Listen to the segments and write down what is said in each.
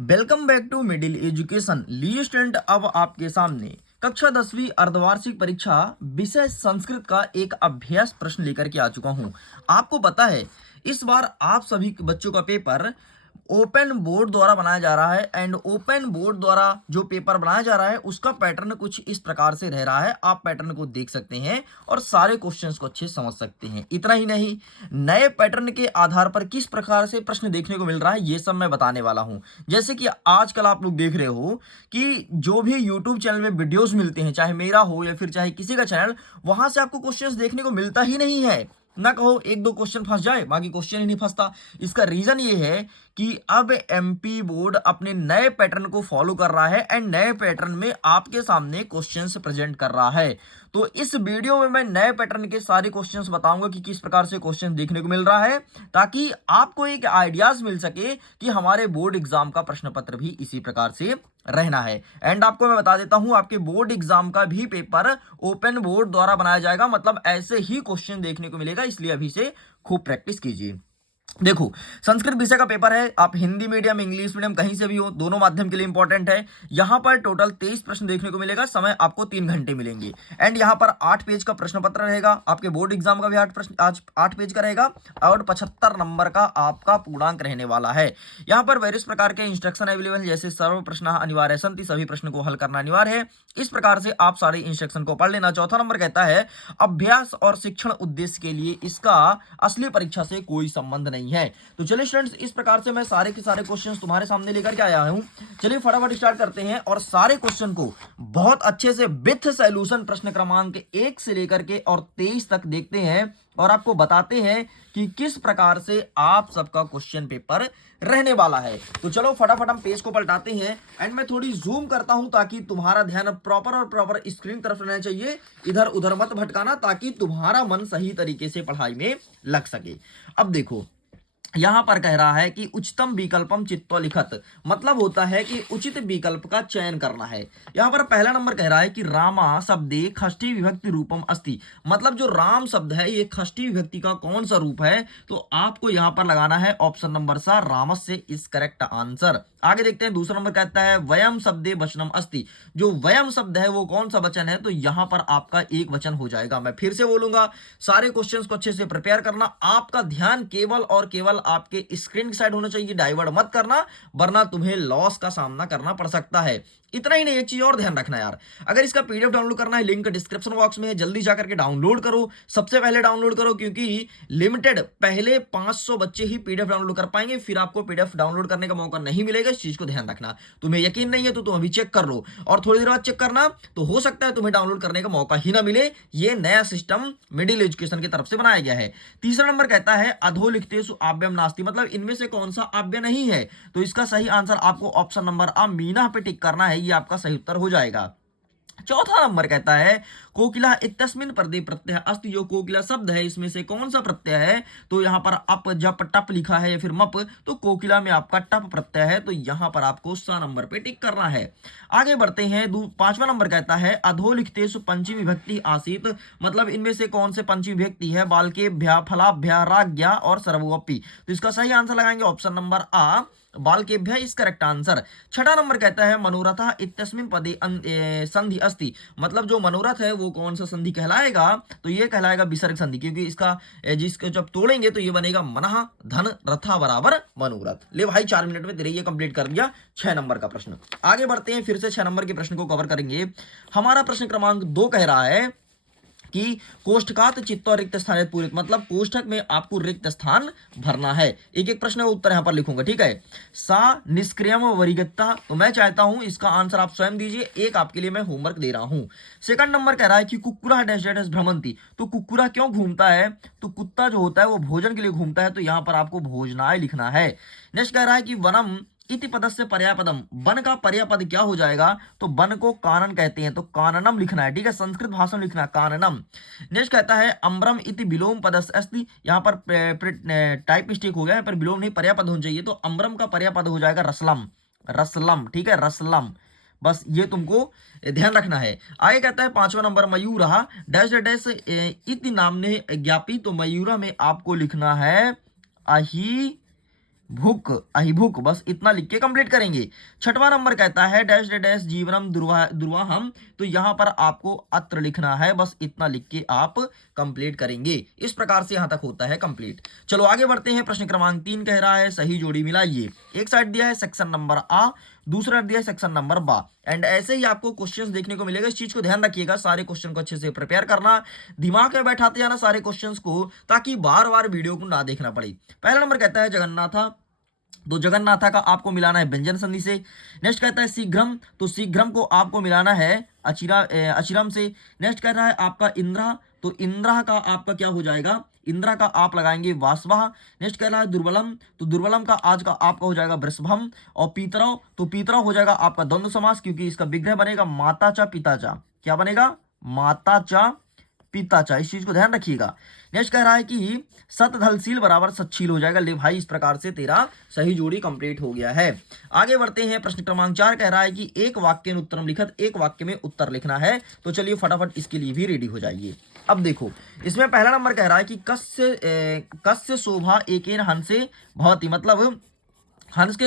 Welcome back to middle education. ली student, अब आपके सामने कक्षा 10वीं अर्धवार्षिक परीक्षा विषय संस्कृत का एक अभ्यास प्रश्न लेकर के आ चुका हूं। आपको पता है इस बार आप सभी बच्चों का पेपर ओपन बोर्ड द्वारा बनाया जा रहा है एंड ओपन बोर्ड द्वारा जो पेपर बनाया जा रहा है उसका पैटर्न कुछ इस प्रकार से रह रहा है। आप पैटर्न को देख सकते हैं और सारे क्वेश्चंस को अच्छे से समझ सकते हैं। इतना ही नहीं, नए पैटर्न के आधार पर किस प्रकार से प्रश्न देखने को मिल रहा है ये सब मैं बताने वाला हूं। जैसे कि आजकल आप लोग देख रहे हो कि जो भी यूट्यूब चैनल में वीडियोस मिलते हैं, चाहे मेरा हो या फिर चाहे किसी का चैनल, वहां से आपको क्वेश्चंस देखने को मिलता ही नहीं है। ना कहो एक दो क्वेश्चन फंस जाए, बाकी क्वेश्चन ही नहीं फंसता। इसका रीजन ये है कि अब एमपी बोर्ड अपने नए पैटर्न को फॉलो कर रहा है एंड नए पैटर्न में आपके सामने क्वेश्चंस प्रेजेंट कर रहा है। तो इस वीडियो में मैं नए पैटर्न के सारे क्वेश्चंस बताऊंगा कि किस प्रकार से क्वेश्चन देखने को मिल रहा है, ताकि आपको एक आइडियाज मिल सके कि हमारे बोर्ड एग्जाम का प्रश्न पत्र भी इसी प्रकार से रहना है। एंड आपको मैं बता देता हूं, आपके बोर्ड एग्जाम का भी पेपर ओपन बोर्ड द्वारा बनाया जाएगा, मतलब ऐसे ही क्वेश्चन देखने को मिलेगा। इसलिए अभी से खूब प्रैक्टिस कीजिए। देखो, संस्कृत विषय का पेपर है, आप हिंदी मीडियम इंग्लिश मीडियम कहीं से भी हो, दोनों माध्यम के लिए इंपॉर्टेंट है। यहां पर टोटल 23 प्रश्न देखने को मिलेगा, समय आपको 3 घंटे मिलेंगे। एंड यहां पर 8 पेज का प्रश्न पत्र रहेगा। आपके बोर्ड एग्जाम का भी 8 प्रश्न आज 8 पेज का रहेगा और 75 नंबर का आपका पूर्णांक रहने वाला है। यहां पर वेरियस प्रकार के इंस्ट्रक्शन अवेलेबल है, जैसे सर्व प्रश्न अनिवार्य संति, सभी प्रश्न को हल करना अनिवार्य है। इस प्रकार से आप सारे इंस्ट्रक्शन को पढ़ लेना। चौथा नंबर कहता है अभ्यास और शिक्षण उद्देश्य के लिए इसका असली परीक्षा से कोई संबंध नहीं है। तो चलिए स्टूडेंट्स, इस प्रकार से मैं सारे के सारे क्वेश्चंस तुम्हारे सामने लेकर के आया हूं। चलिए फटाफट स्टार्ट करते हैं और सारे क्वेश्चन को बहुत अच्छे से विथ सॉल्यूशन प्रश्न क्रमांक 1 से लेकर के और 23 तक देखते हैं और आपको बताते हैं कि किस प्रकार से आप सबका क्वेश्चन पेपर रहने वाला है। तो चलो फटाफट हम पेज को पलटाते हैं एंड मैं थोड़ी जूम करता हूं ताकि तुम्हारा ध्यान प्रॉपर स्क्रीन तरफ रहना चाहिए, इधर उधर मत भटकाना, ताकि तुम्हारा मन सही तरीके से पढ़ाई में लग सके। अब देखो, यहां पर कह रहा है कि उच्चतम विकल्पम चित्तो लिखत, मतलब होता है कि उचित विकल्प का चयन करना है। यहां पर पहला नंबर कह रहा है कि रामा शब्दे खष्टी विभक्ति रूपम अस्ति, मतलब जो राम शब्द है ये खष्टी विभक्ति का कौन सा रूप है, तो आपको यहां पर लगाना है ऑप्शन नंबर सा रामस से इज करेक्ट आंसर। आगे देखते हैं, दूसरा नंबर कहता है वयम शब्दे वचनम अस्ति, जो वयम शब्द है वो कौन सा वचन है, तो यहां पर आपका एक वचन हो जाएगा। मैं फिर से बोलूंगा, सारे क्वेश्चंस को अच्छे से प्रिपेयर करना, आपका ध्यान केवल और केवल आपके स्क्रीन की साइड होना चाहिए, डाइवर्ट मत करना, वरना तुम्हें लॉस का सामना करना पड़ सकता है। इतना ही नहीं, एक चीज और ध्यान रखना यार, अगर इसका पीडीएफ डाउनलोड करना है, लिंक डिस्क्रिप्शन बॉक्स में है, जल्दी जाकर के डाउनलोड करो, सबसे पहले डाउनलोड करो, क्योंकि लिमिटेड पहले 500 बच्चे ही पीडीएफ डाउनलोड कर पाएंगे, फिर आपको पीडीएफ डाउनलोड करने का मौका नहीं मिलेगा। इस चीज को ध्यान रखना। तुम्हें यकीन नहीं है तो तुम अभी चेक कर लो और थोड़ी देर बाद चेक करना, तो हो सकता है तुम्हें डाउनलोड करने का मौका ही ना मिले। ये नया सिस्टम मिडिल एजुकेशन की तरफ से बनाया गया है। तीसरा नंबर कहता है अधोलिखितेषु आव्यम नास्ति, मतलब इनमें से कौन सा आव्य नहीं है, तो इसका सही आंसर आपको ऑप्शन नंबर आ मीना पे टिक करना है, ये आपका सही उत्तर हो जाएगा। चौथा नंबर कहता है कोकिला इत्यस्मिन् पदे प्रत्यय अस्ति, जो कोकिला शब्द है इसमें से कौन सा प्रत्यय है, तो यहां पर अप जप टप लिखा है या फिर मप, तो कोकिला में आपका टप प्रत्यय है, तो यहां पर आपको सा नंबर पे टिक करना है। आगे बढ़ते हैं, पांचवा नंबर कहता है अधोलिखितेषु पंचमी विभक्ति आसीत, मतलब इनमें से कौन से पंचमी विभक्ति है, बालकेभ्यः फलाभ्यः राज्ञा और सर्वोपि, तो इसका सही आंसर लगाएंगे ऑप्शन नंबर आ बालकेभ्यः इज करेक्ट आंसर। छठा नंबर कहता है मनोरथ इत्यस्मिन् पदे संधि अस्ति, मतलब जो मनोरथ है वो कौन सा संधि कहलाएगा, तो ये कहलाएगा विसर्ग संधि, क्योंकि जिसको जब तोड़ेंगे तो ये बनेगा मनः धन रथा बराबर मनोरथ। ले भाई 4 मिनट में तेरे ये कंप्लीट कर दिया 6 नंबर का प्रश्न। आगे बढ़ते हैं, फिर से 6 नंबर के प्रश्न को कवर करेंगे। हमारा प्रश्न क्रमांक 2 कह रहा है कि कोष्ठकात चित्तो रिक्त स्थान पूरित, मतलब कोष्ठक में आपको रिक्त स्थान भरना है। एक एक प्रश्न का उत्तर यहां पर लिखूंगा, ठीक है। सा निष्क्रियम वरिगता, तो मैं चाहता हूं इसका आंसर आप स्वयं दीजिए, एक आपके लिए मैं होमवर्क दे रहा हूं। सेकंड नंबर कह रहा है कि कुक्कुरा डैश डैश भ्रमंती, तो कुक्कुरा क्यों घूमता है, तो कुत्ता जो होता है वो भोजन के लिए घूमता है, तो यहां पर आपको भोजनाय लिखना है। नेक्स्ट कह रहा है कि वनम इति पदस्य पर्यायपदम, वन का पर्यायपद क्या हो जाएगा, तो वन को कानन कहते हैं, तो काननम लिखना है, ठीक है, संस्कृत भाषा में लिखना है काननम। नेक्स्ट कहता है अम्बरम इति विलोम पदस्य अस्ति, यहाँ पर टाइप मिस्टेक हो गया है, पर विलोम नहीं पर्यायपद होना चाहिए, तो अम्बरम का पर्यायपद हो जाएगा रसलम, रसलम, ठीक है, रसलम। बस ये तुमको ध्यान रखना है। आगे कहता है पांचवा नंबर मयूरा डैश डैश इति नामने ज्ञापी, तो मयूरा में आपको लिखना है अहि भूख अहिभूख, बस इतना लिख के कंप्लीट करेंगे। छठवां नंबर कहता है डैश डैश डैश जीवनम दुर्वाहम, तो यहाँ पर आपको अत्र लिखना है, बस इतना लिख के आप कंप्लीट करेंगे। इस प्रकार से यहाँ तक होता है कंप्लीट। चलो आगे बढ़ते हैं। प्रश्न क्रमांक 3 कह रहा है सही जोड़ी मिलाइए। एक साइड दिया है सेक्शन नंबर आ, दूसरा दिया है सेक्शन नंबर बा, एंड ऐसे ही आपको क्वेश्चंस देखने को मिलेगा। इस चीज को ध्यान रखिएगा, सारे क्वेश्चन को अच्छे से प्रिपेयर करना, दिमाग में बैठाते जाना सारे क्वेश्चंस को, ताकि बार बार वीडियो को ना देखना पड़े। पहला नंबर कहता है जगन्नाथा, तो जगन्नाथा का आपको मिलाना है व्यंजन संधि से। नेक्स्ट कहता है शीघ्रम, तो शीघ्रम को आपको मिलाना है अचिरम से। नेक्स्ट कहता है आपका इंद्रा, तो इंद्रा का आपका क्या हो जाएगा, इंद्रा का आप लगाएंगे वासवाह। नेक्स्ट कह रहा है दुर्बलम, तो दुर्बलम का आज का आपका हो जाएगा वृषभम। और पीतरव, तो पीतरव हो जाएगा आपका द्वंद्व समास, क्योंकि इसका विग्रह बनेगा माता चा पिता चा। क्या बनेगा, माता चा पिता चा, इस चीज को ध्यान रखिएगा। नेक्स्ट कह रहा है कि सतधलशील बराबर सच्छील हो जाएगा। ले भाई, इस प्रकार से तेरा सही जोड़ी कंप्लीट हो गया है। आगे बढ़ते हैं। प्रश्न क्रमांक 4 कह रहा है कि एक वाक्य में उत्तरम लिखत, एक वाक्य में उत्तर लिखना है। तो चलिए फटाफट इसके लिए भी रेडी हो जाइए। अब देखो, इसमें पहला नंबर कह रहा है कि कस्य शोभा एकेन हंसे भवति, मतलब हंस के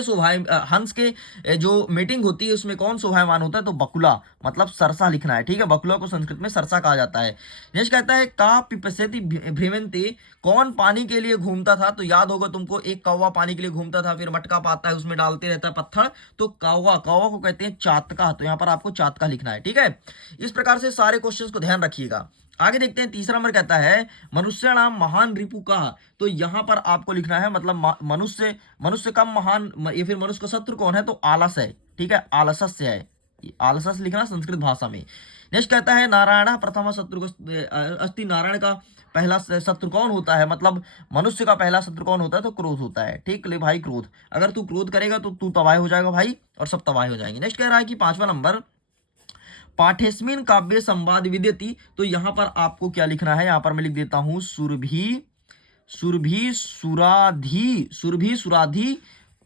हंस के जो मीटिंग होती है उसमें कौन शोभायमान होता है, तो बकुला, मतलब सरसा लिखना है। ठीक है, बकुला को संस्कृत में सरसा कहा जाता है। नेक्स्ट कहता है का पिपसेति भ्रमंते, कौन पानी के लिए घूमता था, तो याद होगा तुमको, एक कौवा पानी के लिए घूमता था, फिर मटका पाता है उसमें डालते रहता है पत्थर, तो कौवा, कौवा को कहते हैं चातका, तो यहाँ पर आपको चातका लिखना है। ठीक है, इस प्रकार से सारे क्वेश्चंस को ध्यान रखिएगा। आगे देखते हैं। तीसरा नंबर कहता है मनुष्य नाम महान रिपु का, तो यहां पर आपको लिखना है, मतलब मनुष्य, मनुष्य का महान, ये फिर मनुष्य का शत्रु कौन है, तो आलस है। ठीक है, आलस्य है, आलस लिखना संस्कृत भाषा में। नेक्स्ट कहता है नारायण प्रथम शत्रु अस्ति, नारायण का पहला शत्रु कौन होता है, मतलब मनुष्य का पहला शत्रु कौन होता है, तो क्रोध होता है। ठीक ले भाई, क्रोध, अगर तू क्रोध करेगा तो तू तबाह हो जाएगा भाई, और सब तबाह हो जाएंगे। नेक्स्ट कह रहा है कि पांचवा नंबर पाठेस्मिन काव्य संवाद विद्यति, तो यहां पर आपको क्या लिखना है, यहां पर मैं लिख देता हूं सुरभि सुरभि सुराधि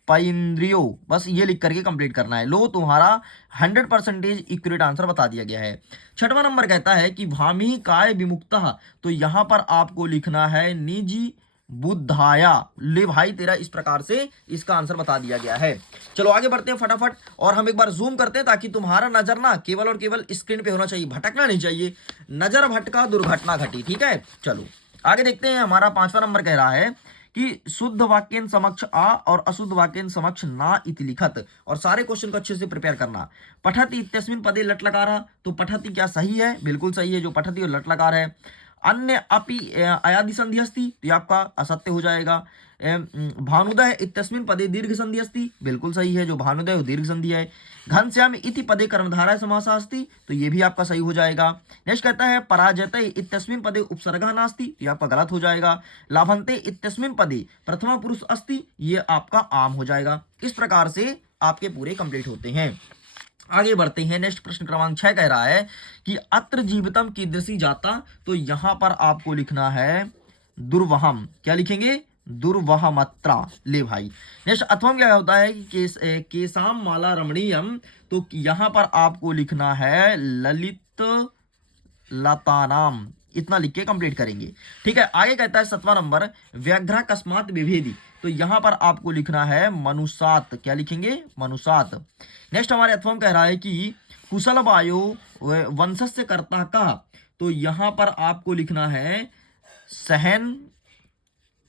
पैंद्रियो, बस ये लिख करके कंप्लीट करना है। लो, तुम्हारा 100% इक्यूरेट आंसर बता दिया गया है। छठवां नंबर कहता है कि भामी काय विमुक्तः, तो यहां पर आपको लिखना है निजी बुद्धाया। ले भाई, तेरा इस प्रकार से इसका आंसर बता दिया गया है। चलो आगे बढ़ते हैं फटाफट, और हम एक बार जूम करते हैं, ताकि तुम्हारा नजर ना केवल और केवल स्क्रीन पे होना चाहिए, भटकना नहीं चाहिए। नजर भटका दुर्घटना घटी। ठीक है, चलो आगे देखते हैं। हमारा पांचवा नंबर कह रहा है कि शुद्ध वाक्यन समक्ष आ और अशुद्ध वाक्यन समक्ष ना इति लिखत, और सारे क्वेश्चन को अच्छे से प्रिपेयर करना। पठति इत्यस्मिन पदे लट लकार, तो पठति क्या सही है, बिल्कुल सही है, जो पठति और लट लकार है। अन्य अपि अयादि संधि अस्ति, तो ये आपका असत्य हो जाएगा। भानुदय इत्यस्मिन पदे दीर्घ संधि अस्ति, बिल्कुल सही है, जो भानुदय वो दीर्घ संधि है। घनश्याम इति पदे कर्मधारय समास अस्ति, तो ये भी आपका सही हो जाएगा। नेक्स्ट कहता है पराजयते इत्यस्मिन पदे उपसर्गः नास्ति, तो ये आपका गलत हो जाएगा। लाभन्ते इत्यस्मिन पदे प्रथमा पुरुष अस्ति, ये आपका आम हो जाएगा। इस प्रकार से आपके पूरे कंप्लीट होते हैं। आगे बढ़ते हैं। नेक्स्ट प्रश्न क्रमांक 6 कह रहा है कि अत्र जीवितम कीदृशी जाता, तो यहां पर आपको लिखना है दुर्वहम। क्या लिखेंगे, दुर्वहमत्रा। ले भाई, नेक्स्ट अथवम क्या होता है कि केसाम माला रमणीयम, तो यहां पर आपको लिखना है ललित लतानाम, इतना लिख के कंप्लीट करेंगे। ठीक है, आगे कहता है 7वां नंबर व्याघ्र कस्मात विभेदी, तो यहां पर आपको लिखना है मनुसात। क्या लिखेंगे, मनुसात। नेक्स्ट हमारे 8वां कह रहा है कि कुशल वायो वंशस्य कर्ता का, तो यहां पर आपको लिखना है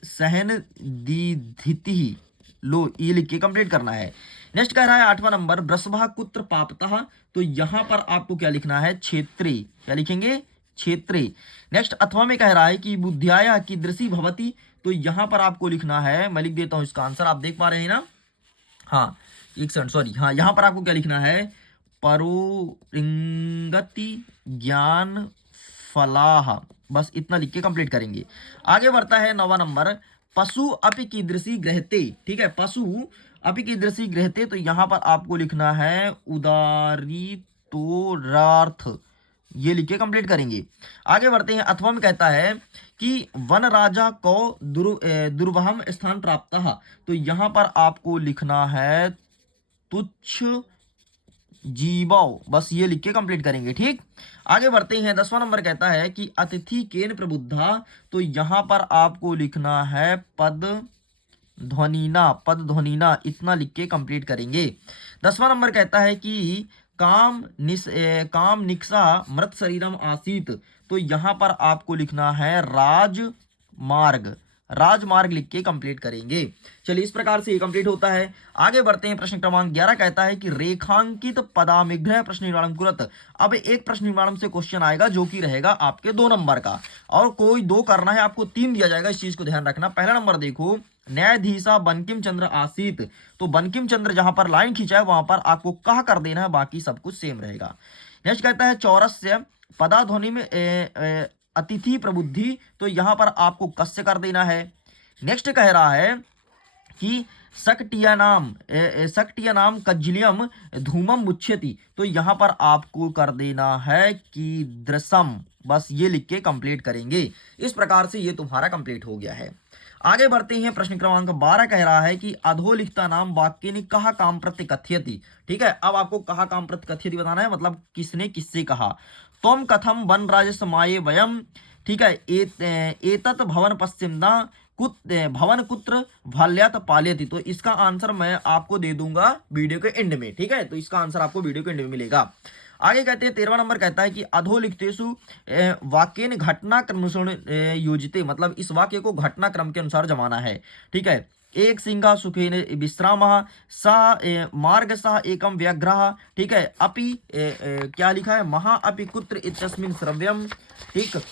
सहन दीधिति। लो, ये लिख के कंप्लीट करना है। नेक्स्ट कह रहा है 8वां नंबर वृषभा कुत्र पापतः, तो यहां पर आपको क्या लिखना है, क्षेत्री। क्या लिखेंगे, क्षेत्री। नेक्स्ट 8वां में कह रहा है कि बुद्धियाया कीदृशी भवति, तो यहां पर आपको लिखना है, मैं लिख देता हूं इसका आंसर, आप देख पा रहे हैं ना, हाँ एक सेकंड, सॉरी, हाँ यहां पर आपको क्या लिखना है, परोरिंगति ज्ञान फलाह, बस इतना लिख के कंप्लीट करेंगे। आगे बढ़ता है 9वां नंबर पशु अपि कीदृशी ग्रहते। ठीक है, पशु अपि कीदृशी ग्रहते, तो यहां पर आपको लिखना है उदारितोरार्थ, ये लिख के कंप्लीट करेंगे। आगे बढ़ते हैं। अथवा में कहता है कि वन राजा को दुर्वहम स्थान प्राप्त, तो यहां पर आपको लिखना है तुच्छ जीवाओ, बस ये लिख के कंप्लीट करेंगे। ठीक, आगे बढ़ते हैं। 10वां नंबर कहता है कि अतिथि केन प्रबुद्धा, तो यहां पर आपको लिखना है पद ध्वनिना, पद ध्वनिना, इतना लिख के कंप्लीट करेंगे। 10वां नंबर कहता है कि काम निक्सा मृत शरीरम आसीत, तो यहाँ पर आपको लिखना है राजमार्ग, राजमार्ग लिख के कंप्लीट करेंगे। चलिए इस प्रकार से ये कंप्लीट होता है। आगे बढ़ते हैं। प्रश्न क्रमांक 11 कहता है कि रेखांकित पदामिग्रह प्रश्न निवारण कुरत। अब एक प्रश्न निवारण से क्वेश्चन आएगा जो कि रहेगा आपके 2 नंबर का, और कोई 2 करना है, आपको 3 दिया जाएगा, इस चीज को ध्यान रखना। पहला नंबर देखो, न्यायाधीशा बंकिम चंद्र आसीत, तो बंकिम चंद्र जहां पर लाइन खींचा है वहां पर आपको कहा कर देना है, बाकी सब कुछ सेम रहेगा। नेक्स्ट कहता है चौरस्य पदाध्वनि में अतिथि प्रबुद्धि, तो यहां पर आपको कस्य कर देना है। नेक्स्ट कह रहा है कि सक्टिया नाम कज्जलियम धूमम मुच्छति, तो यहां पर आपको कर देना है कि दृसम, बस ये लिख के कंप्लीट करेंगे। इस प्रकार से ये तुम्हारा कंप्लीट हो गया है। आगे बढ़ते हैं। प्रश्न क्रमांक 12 कह रहा है कि अधोलिखिता नाम वाक्य ने कहा काम प्रति कथयति। ठीक है, अब आपको कहा काम प्रति कथयति बताना है, मतलब किसने किससे कहा। तुम कथम वन राजस्व माये वयम, ठीक है, एतत भवन पश्चिमदा भवन कुत्र भाल्यात पाल्यति, तो इसका आंसर मैं आपको दे दूंगा वीडियो के एंड में। ठीक है, तो इसका आंसर आपको वीडियो के एंड में मिलेगा। आगे कहते हैं 13वां नंबर कहता है कि अधोलिखितेषु वाक्येन घटनाक्रमशुण योजिते, मतलब इस वाक्य को घटनाक्रम के अनुसार जमाना है। ठीक है, एक सिंहा सुखेन विश्रामः, सा मार्ग सा एकम व्याघ्रः, ठीक है, अपि क्या लिखा है, महा अपि कुत्र इत्यस्मिन् श्रव्यम। ठीक,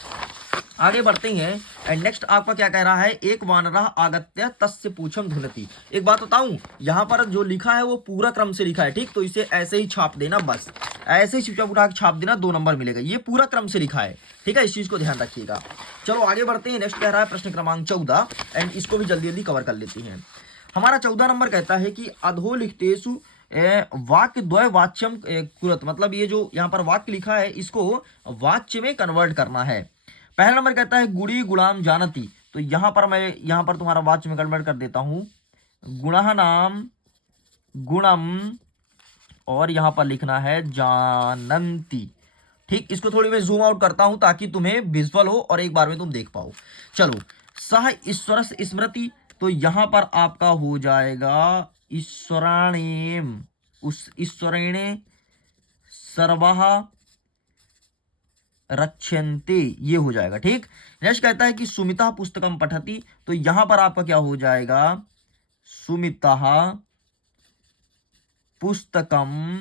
आगे बढ़ते हैं। एंड नेक्स्ट आपका क्या कह रहा है, एक वानरः आगत्य तस्य पूछम धुनति। एक बात बताऊं, यहाँ पर जो लिखा है वो पूरा क्रम से लिखा है। ठीक, तो इसे ऐसे ही छाप देना, बस ऐसे ही चुपचाप उठा के छाप देना, 2 नंबर मिलेगा। ये पूरा क्रम से लिखा है। ठीक है, इस चीज को ध्यान रखिएगा। चलो आगे बढ़ते हैं। नेक्स्ट कह रहा है प्रश्न क्रमांक 14, एंड इसको भी जल्दी जल्दी कवर कर लेते हैं। हमारा 14 नंबर कहता है कि अधोलिखितेषु वाक्य द्वय वाच्यम कुरत, मतलब ये जो यहाँ पर वाक्य लिखा है इसको वाच्य में कन्वर्ट करना है। पहला नंबर कहता है गुड़ी गुलाम जानती, तो यहां पर मैं यहां पर तुम्हारा वाच्य में कन्वर्ट कर देता हूं, गुणः नाम गुणम, और यहां पर लिखना है जानंती। ठीक, इसको थोड़ी मैं जूम आउट करता हूं ताकि तुम्हें विजुअल हो और एक बार में तुम देख पाओ। चलो, सह ईश्वर स्मृति, तो यहां पर आपका हो जाएगा ईश्वराणेम, उस ईश्वरेणे सर्वः रक्षन्ते, ये हो जाएगा। ठीक, नेक्स्ट कहता है कि सुमिता पुस्तकम पठति, तो यहां पर आपका क्या हो जाएगा, सुमिता पुस्तकम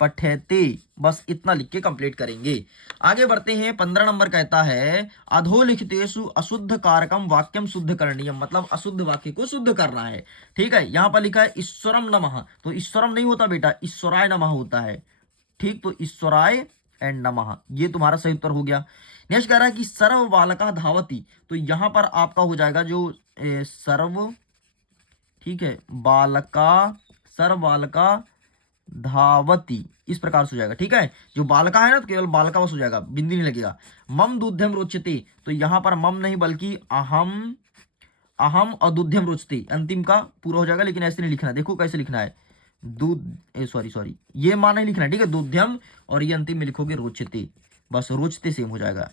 पठते, बस इतना लिख के कंप्लीट करेंगे। आगे बढ़ते हैं। 15 नंबर कहता है अधोलिखितेषु अशुद्ध कारकम वाक्यम शुद्ध करणीयम, मतलब अशुद्ध वाक्य को शुद्ध करना है। ठीक है, यहां पर लिखा है ईश्वरम नमः, तो ईश्वरम नहीं होता बेटा, ईश्वराय नमः होता है। ठीक, तो ईश्वराय एंड नमः, ये तुम्हारा सही उत्तर हो गया। नेक्स्ट कह रहा है कि सर्व बालका धावती, तो यहां पर आपका हो जाएगा जो सर्व, ठीक है, बालका, सर्व बालका धावती, इस प्रकार से हो जाएगा। ठीक है, जो बालका है ना तो केवल बालका बस हो जाएगा, बिंदी नहीं लगेगा। मम दूध्यम रोचते, तो यहां पर मम नहीं बल्कि अहम, अहम और दूध्यम रोचते, अंतिम का पूरा हो जाएगा, लेकिन ऐसे नहीं लिखना। देखो कैसे लिखना है, दूध सॉरी ये मान नहीं लिखना है। ठीक है, दूध्यम, और ये अंतिम में लिखोगे रोचते, बस रोचते सेम हो जाएगा।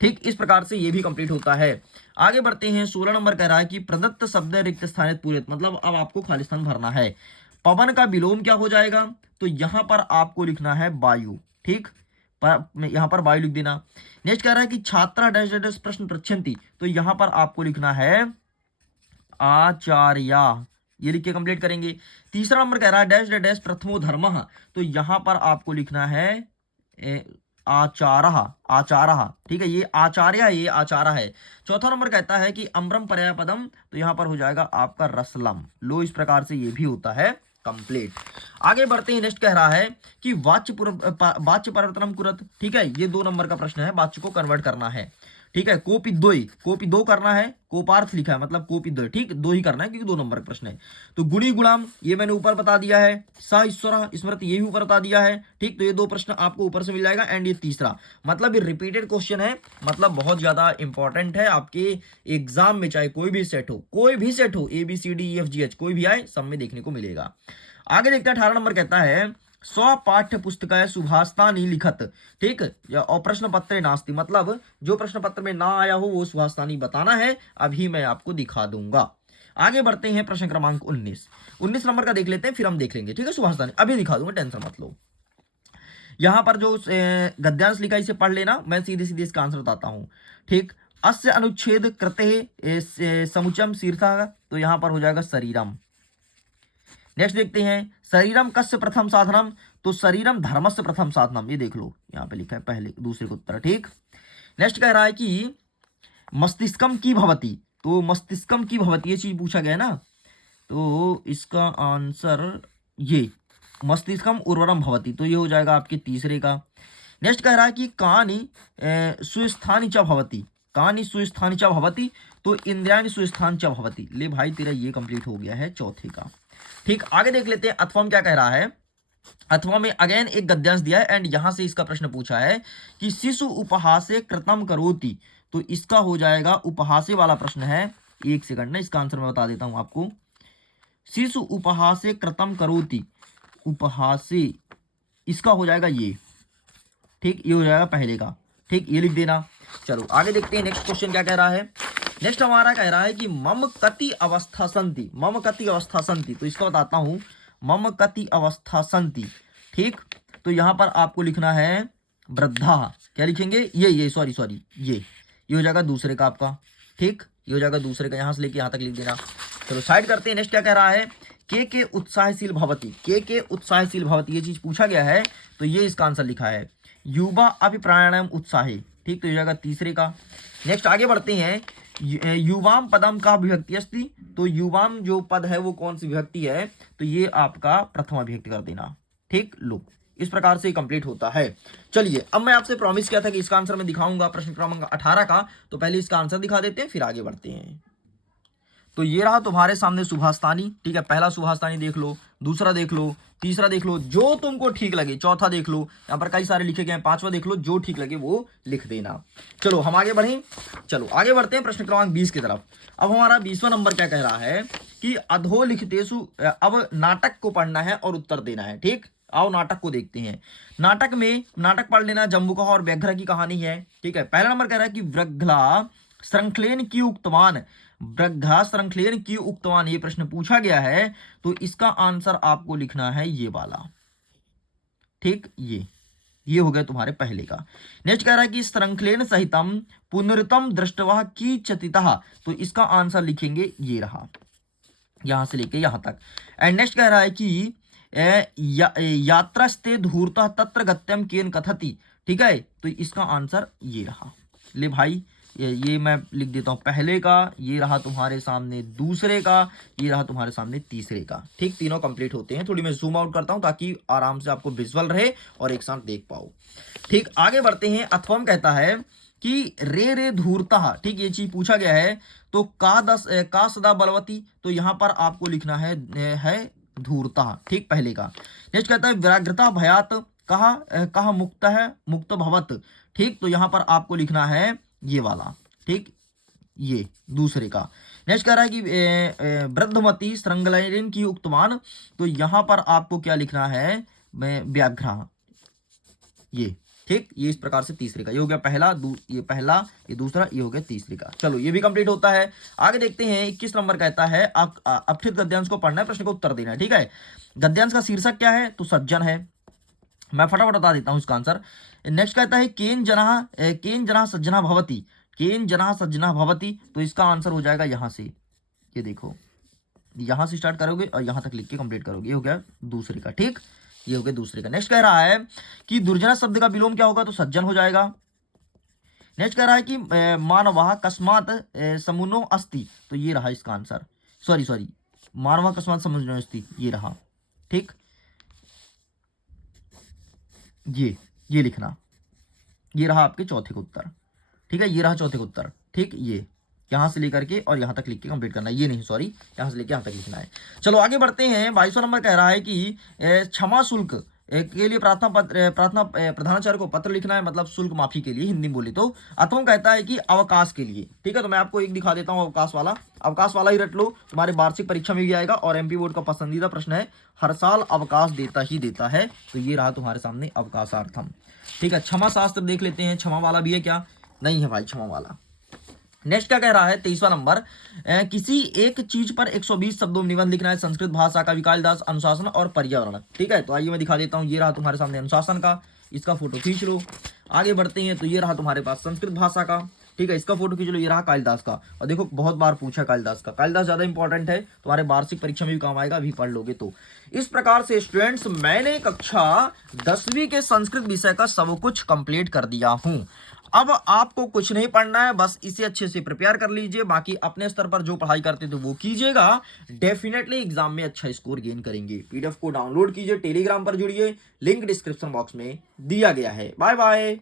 ठीक, इस प्रकार से ये भी कंप्लीट होता है। आगे बढ़ते हैं। 16 नंबर कह रहा है कि प्रदत्त शब्द रिक्त स्थानित पूरित, मतलब अब आपको खाली स्थान भरना है। पवन का विलोम क्या हो जाएगा, तो यहां पर आपको लिखना है वायु। ठीक, यहां पर वायु लिख देना। नेक्स्ट कह रहा है कि छात्रा डैश डैश प्रश्न पृच्छन्ति, तो यहां पर आपको लिखना है आचार्या, ये लिख के कंप्लीट करेंगे। तीसरा नंबर कह रहा है डैश डैश प्रथमो धर्मः, तो यहां पर आपको लिखना है आचारः, आचारः। ठीक है, ये आचार्य, ये आचारा है। चौथा नंबर कहता है कि अम्रम पर्यायपदम, तो यहां पर हो जाएगा आपका रसलम। लो, इस प्रकार से ये भी होता है कंप्लीट। आगे बढ़ते हैं। नेक्स्ट कह रहा है कि वाच्य परिवर्तनम कुरत। ठीक है, ये 2 नंबर का प्रश्न है, वाच्य को कन्वर्ट करना है। ठीक है, कोपी दो करना है, कोपार्थ लिखा है मतलब कोपी दो। ठीक, 2 ही करना है क्योंकि 2 नंबर का प्रश्न है। तो गुणी गुणाम ये मैंने ऊपर बता दिया है, स ईश्वर स्मृति ये भी ऊपर बता दिया है। ठीक, तो ये 2 प्रश्न आपको ऊपर से मिल जाएगा। एंड ये तीसरा, मतलब ये रिपीटेड क्वेश्चन है, मतलब बहुत ज्यादा इंपॉर्टेंट है आपके एग्जाम में, चाहे कोई भी सेट हो, ABCDEFGH कोई भी आए, सब में देखने को मिलेगा। आगे देखते हैं। 18 नंबर कहता है स्व पाठ्य पुस्तकाय सुभाषतानी लिखत। ठीक, और प्रश्न पत्र नास्ति, मतलब जो प्रश्न पत्र में ना आया हो वो सुभाषतानी बताना है। अभी मैं आपको दिखा दूंगा। आगे बढ़ते हैं प्रश्न क्रमांक 19 नंबर का देख लेते हैं, फिर हम देख लेंगे, ठीक है। सुभाष दानी अभी दिखा दूंगा, टेंशन मत लो। यहां पर जो गद्यांश लिखा इसे पढ़ लेना, मैं सीधे सीधे इसका आंसर बताता हूं, ठीक। अस्य अनुच्छेद कृते समुचम शीर्षक, तो यहां पर हो जाएगा शरीरम। नेक्स्ट देखते हैं, शरीरम कस्य प्रथम साधनम, तो शरीरम धर्मस्य प्रथम साधनम, ये देख लो यहाँ पे लिखा है पहले दूसरे का उत्तर, ठीक। नेक्स्ट कह रहा है कि मस्तिष्कम की भवती, तो मस्तिष्कम की भवती ये चीज पूछा गया ना, तो इसका आंसर ये मस्तिष्कम उर्वरम भवती, तो ये हो जाएगा आपके तीसरे का। नेक्स्ट कह रहा है कि कहानी सुस्थानी च भवती, कहानी सुस्थानी च भवती, तो इंद्रियाणी सुस्थान च भवती। ले भाई तेरा ये कंप्लीट हो गया है चौथे का, ठीक। आगे देख लेते हैं अथवा में क्या कह रहा है। अथवा में अगेन एक गद्यांश दिया है एंड यहां से इसका प्रश्न पूछा है कि शिशु उपहासे कृतम करोति, तो इसका हो जाएगा उपहासे वाला प्रश्न है। एक सेकंड ना, इसका आंसर मैं बता देता हूं आपको। शिशु उपहासे कृतम करोति, उपहासे इसका हो जाएगा ये, ठीक, ये हो जाएगा पहले का, ठीक, ये लिख देना। चलो आगे देखते हैं नेक्स्ट क्वेश्चन क्या कह रहा है। नेक्स्ट हमारा कह रहा है कि मम कति अवस्था संति, मम कति अवस्था संति, तो इसका बताता हूं, मम कति अवस्था संति, ठीक। तो यहां पर आपको लिखना है वृद्धा, क्या लिखेंगे, ये सॉरी ये हो जाएगा दूसरे का आपका, ठीक, ये हो जाएगा दूसरे का, यहां से लेके यहां तक लिख देना। चलो साइड करते हैं। नेक्स्ट क्या कह रहा है, के उत्साहशील भवती, के उत्साहशील भवती, ये चीज पूछा गया है, तो ये इसका आंसर लिखा है युवा अभिप्राणायाम उत्साहे, ठीक, तो ये जाएगा तीसरे का। नेक्स्ट आगे बढ़ते हैं, युवाम पदम का विभक्ति अस्ति, तो युवाम जो पद है वो कौन सी विभक्ति है, तो ये आपका प्रथमा विभक्ति कर देना, ठीक। लो इस प्रकार से कंप्लीट होता है। चलिए अब मैं आपसे प्रॉमिस किया था कि इसका आंसर मैं दिखाऊंगा प्रश्न क्रमांक 18 का, तो पहले इसका आंसर दिखा देते हैं फिर आगे बढ़ते हैं। तो ये रहा तुम्हारे सामने सुभाषतानी, ठीक है। पहला सुभाषतानी देख लो, दूसरा देख लो, तीसरा देख लो, जो तुमको ठीक लगे, चौथा देख लो, यहाँ पर कई सारे लिखे गए हैं, पांचवा देख लो, जो ठीक लगे वो लिख देना। चलो हम आगे बढ़ें, चलो आगे बढ़ते हैं प्रश्न क्रमांक 20 की तरफ। अब हमारा 20वां नंबर क्या कह रहा है कि अधोलिखितेषु, अब नाटक को पढ़ना है और उत्तर देना है, ठीक। आओ नाटक को देखते हैं। नाटक में, नाटक पढ़ लेना, जम्बूका और व्याघ्र की कहानी है, ठीक है। पहला नंबर कह रहा है कि व्रघ्ला श्रृंखलेन की उक्तवान, व्रघ्ला श्रृंखलेन की उक्तवान, ये प्रश्न पूछा गया है, तो इसका आंसर आपको लिखना है ये वाला, ठीक, ये हो गया तुम्हारे पहले का। नेक्स्ट कह रहा है कि श्रृंखलेन सहितम पुनरुतम दृष्टवा की चतितः, तो इसका आंसर लिखेंगे ये रहा, यहां से लेके यहां तक। एंड नेक्स्ट कह रहा है कि यात्रास्ते धूर्तः तत्र गत्यम केन कथति, ठीक है, तो इसका आंसर ये रहा। ले भाई ये मैं लिख देता हूं पहले का, ये रहा तुम्हारे सामने दूसरे का, ये रहा तुम्हारे सामने तीसरे का, ठीक। तीनों कंप्लीट होते हैं। थोड़ी मैं जूम आउट करता हूं ताकि आराम से आपको विजुअल रहे और एक साथ देख पाओ, ठीक। आगे बढ़ते हैं। अथवम कहता है कि रे धूर्ता, ठीक, ये चीज पूछा गया है, तो का सदा बलवती, तो यहां पर आपको लिखना है धूर्ता, ठीक, पहले का। नेक्स्ट कहता है व्याघ्रता भयात कहा मुक्त है मुक्त भवत, ठीक, तो यहां पर आपको लिखना है ये वाला, ठीक, ये दूसरे का। नेक्स्ट कह रहा है कि वृद्धमती श्रृंखलेन की उक्तवान, तो यहां पर आपको क्या लिखना है, व्याघ्र, ये, ठीक, ये इस प्रकार से तीसरे का, ये हो गया पहला, ये पहला, ये दूसरा, ये हो गया तीसरे का। चलो ये भी कंप्लीट होता है। आगे देखते हैं 21 नंबर कहता है अपठित गद्यांश को पढ़ना है, प्रश्न को उत्तर देना है, ठीक है। गद्यांश का शीर्षक क्या है, तो सज्जन है, मैं फटाफट बता देता हूं इसका आंसर। नेक्स्ट कहता है केन जना सज्जना भवती, केन जना सज्जना भवती, तो इसका आंसर हो जाएगा यहां से, ये देखो, यहां से स्टार्ट करोगे और यहां तक लिख के कंप्लीट करोगे, ये हो गया दूसरे का, ठीक, ये हो गया दूसरे का। नेक्स्ट कह रहा है कि दुर्जना शब्द का विलोम क्या होगा, तो सज्जन हो जाएगा। नेक्स्ट कह रहा है कि मानवः कस्मात् समुनो अस्ति, तो ये रहा इसका आंसर, सॉरी मानवः कस्मात् समुनो अस्ति, ये रहा, ठीक, ये लिखना, ये रहा आपके चौथे का उत्तर, ठीक है, ये रहा चौथे का उत्तर, ठीक, ये यहां से लेकर के और यहां तक लिख के कंप्लीट करना है, ये नहीं सॉरी, यहां से लेके यहां तक लिखना है। चलो आगे बढ़ते हैं। 22वां नंबर कह रहा है कि क्षमा शुल्क के लिए प्रार्थना प्रधानाचार्य को पत्र लिखना है, मतलब शुल्क माफी के लिए हिंदी में बोले तो। अथवा कहता है कि अवकाश के लिए, ठीक है, तो मैं आपको एक दिखा देता हूं, अवकाश वाला ही रट लो, तुम्हारे वार्षिक परीक्षा में भी आएगा और एमपी बोर्ड का पसंदीदा प्रश्न है, हर साल अवकाश देता है, तो ये रहा तुम्हारे सामने अवकाशार्थम, ठीक है। क्षमा शास्त्र देख लेते हैं, क्षमा वाला भी है क्या, नहीं है भाई क्षमा वाला। नेक्स्ट क्या कह रहा है 23वां नंबर, किसी एक चीज पर 120 शब्दों में निबंध लिखना है। संस्कृत भाषा का कालिदास, अनुशासन और पर्यावरण। ठीक है, तो आइए मैं दिखा देता हूँ। ये रहा तुम्हारे सामने अनुशासन का, इसका फोटो खींच लो। आगे बढ़ते हैं तो ये रहा तुम्हारे पास संस्कृत भाषा का। ठीक है, इसका फोटो खींच लो। ये रहा कालिदास का, और देखो बहुत बार पूछा कालिदास का। कालिदास ज्यादा इंपॉर्टेंट है, तुम्हारे वार्षिक परीक्षा में भी काम आएगा, अभी पढ़ लोगे तो। इस प्रकार से स्टूडेंट्स मैंने कक्षा 10वीं के संस्कृत विषय का सब कुछ कंप्लीट कर दिया हूं। अब आपको कुछ नहीं पढ़ना है, बस इसे अच्छे से प्रिपेयर कर लीजिए। बाकी अपने स्तर पर जो पढ़ाई करते थे वो कीजिएगा, डेफिनेटली एग्जाम में अच्छा स्कोर गेन करेंगे। पीडीएफ को डाउनलोड कीजिए, टेलीग्राम पर जुड़िए, लिंक डिस्क्रिप्शन बॉक्स में दिया गया है। Bye bye.